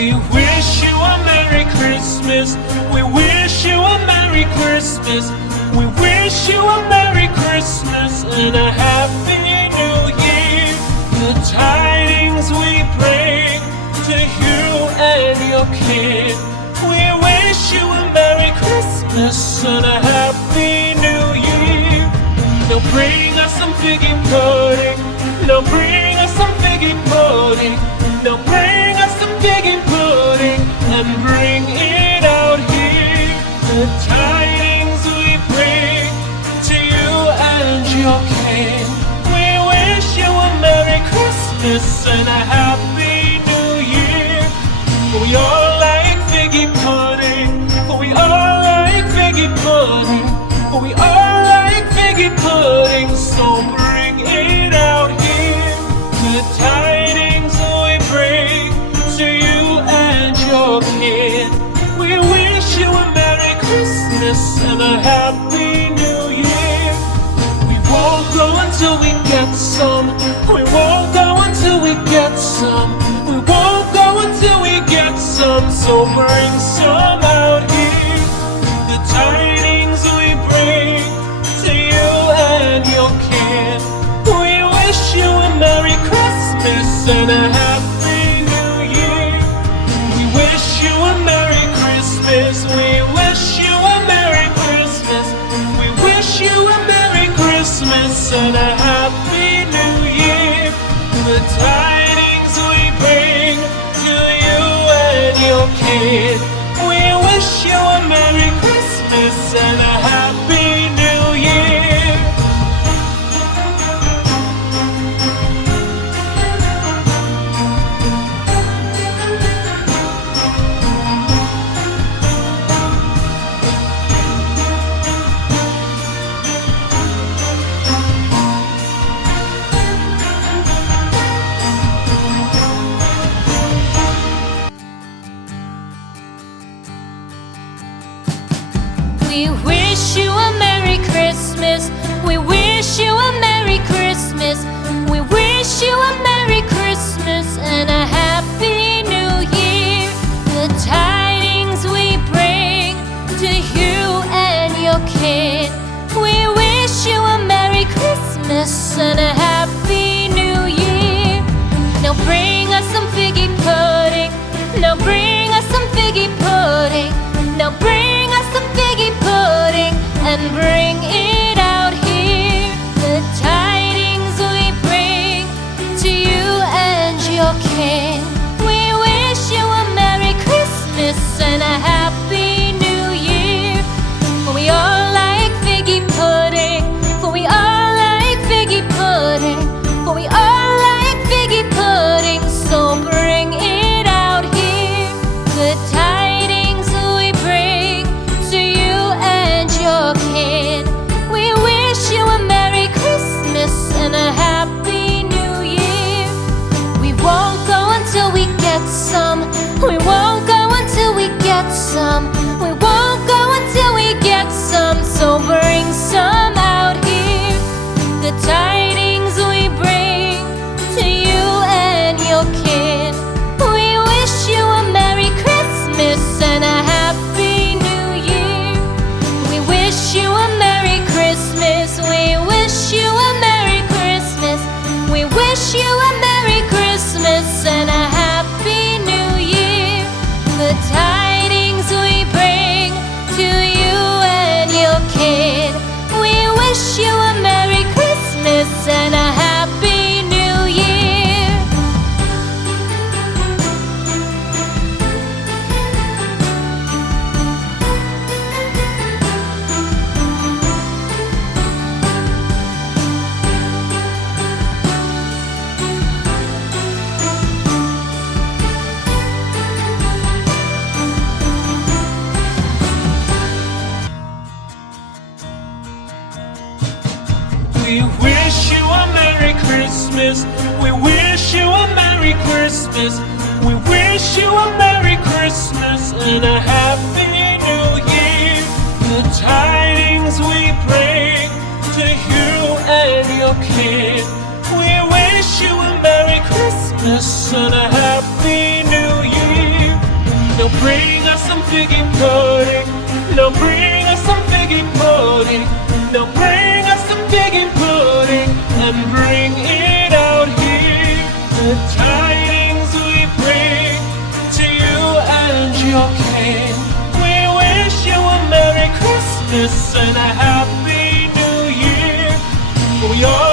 We wish you a Merry Christmas. We wish you a Merry Christmas. We wish you a Merry Christmas and a Happy New Year. The tidings we bring to you and your kid. We wish you a Merry Christmas and a Happy New Year. Now bring us some figgy pudding. Now bring us some figgy pudding. Now bring us some figgy pudding and bring it out here. The tidings we bring to you and your king. We wish you a Merry Christmas and a Happy New Year. For we all like figgy pudding. For we all like figgy pudding. For we all like figgy pudding. So bring it out here. The tidings we bring to you and your kid. We wish you a Merry Christmas and a Happy New Year. We won't go until we get some. We won't go until we get some. We won't go until we get some. So bring some out here. The tidings we bring to you and your kid. We wish you a Merry Christmas and a Happy New Year. We wish you a Merry Christmas. We wish you a Merry Christmas. We wish you a Merry Christmas and a Happy New Year. The tidings we bring to you and your kid. We wish you a Merry Christmas and a Happy New Year. We wish you a Merry Christmas. We wish you a Merry Christmas. We wish you a Merry Christmas and a Happy New Year. The tidings we bring to you and your kid. We wish you a Merry Christmas and a Happy New Year. Now bring us some figgy pudding. Now bring us some figgy pudding. Now bring us some figgy pudding and bring it out here. The tidings we bring to you and your king. We wish you a Merry Christmas and a Happy New Year. For we all like figgy pudding. For we all like figgy pudding. For we all like figgy pudding. So bring it out here. The tidings we bring to you and your kid. We wish you a Merry Christmas and a Happy New Year. We won't go until we get some. We won't go until we get some. We won't go until we get some. So bring some out here. The tidings we bring to you and your kid. We wish you a Merry Christmas and a Happy New Year. We wish you a Merry Christmas. We wish you a Merry Christmas. We wish you a Merry Christmas and a Happy New Year. The tidings we bring to you and your kid. We wish you a Merry Christmas and a Happy New Year. We wish you a Merry Christmas. We wish you a Merry Christmas. We wish you a Merry Christmas and a Happy New Year. The tidings we bring to you and your kid. We wish you a Merry Christmas and a Happy New Year. Now bring us some figgy pudding. Now bring us some figgy pudding. Now bring us some figgy pudding and bring it out here. The tidings we bring to you and your king. We wish you a Merry Christmas and a Happy New Year. We all